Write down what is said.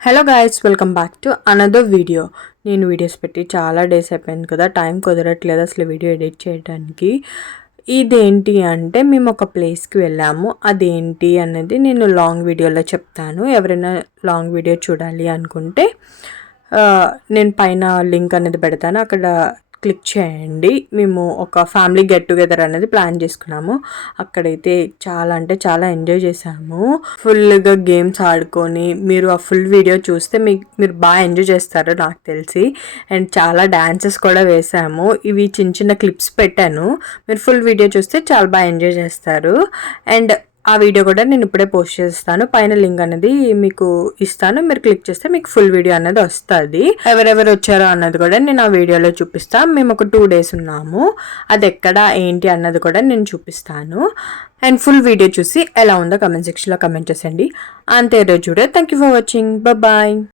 Hello guys, welcome back to another video. నేను videos పెట్టి చాలా డేస్ అయిపోయింది కదా, టైం కుదరట్లేదు అసలు వీడియో ఎడిట్ చేయడానికి. ఇదేంటి అంటే మేము ఒక ప్లేస్కి వెళ్ళాము. అదేంటి అనేది నేను లాంగ్ వీడియోలో చెప్తాను. ఎవరైనా లాంగ్ వీడియో చూడాలి అనుకుంటే నేను పైన లింక్ అనేది పెడతాను, అక్కడ క్లిక్ చేయండి. మేము ఒక ఫ్యామిలీ గెట్ టుగెదర్ అనేది ప్లాన్ చేసుకున్నాము. అక్కడైతే చాలా అంటే చాలా ఎంజాయ్ చేసాము. ఫుల్గా గేమ్స్ ఆడుకొని మీరు ఆ ఫుల్ వీడియో చూస్తే మీరు బాగా ఎంజాయ్ చేస్తారు నాకు తెలిసి. అండ్ చాలా డ్యాన్సెస్ కూడా వేసాము. ఇవి చిన్న చిన్న క్లిప్స్ పెట్టాను, మీరు ఫుల్ వీడియో చూస్తే చాలా బాగా ఎంజాయ్ చేస్తారు. అండ్ ఆ వీడియో కూడా నేను ఇప్పుడే పోస్ట్ చేస్తాను. పైన లింక్ అనేది మీకు ఇస్తాను, మీరు క్లిక్ చేస్తే మీకు ఫుల్ వీడియో అనేది వస్తుంది. ఎవరెవరు వచ్చారో అన్నది కూడా నేను ఆ వీడియోలో చూపిస్తాను. మేము ఒక 2 days ఉన్నాము, అది ఎక్కడ ఏంటి అన్నది కూడా నేను చూపిస్తాను. అండ్ ఫుల్ వీడియో చూసి ఎలా ఉందో కమెంట్ సెక్షన్లో కమెంట్ చేసేయండి. అంతే రోజు చూడే. Thank you for watching. Bye.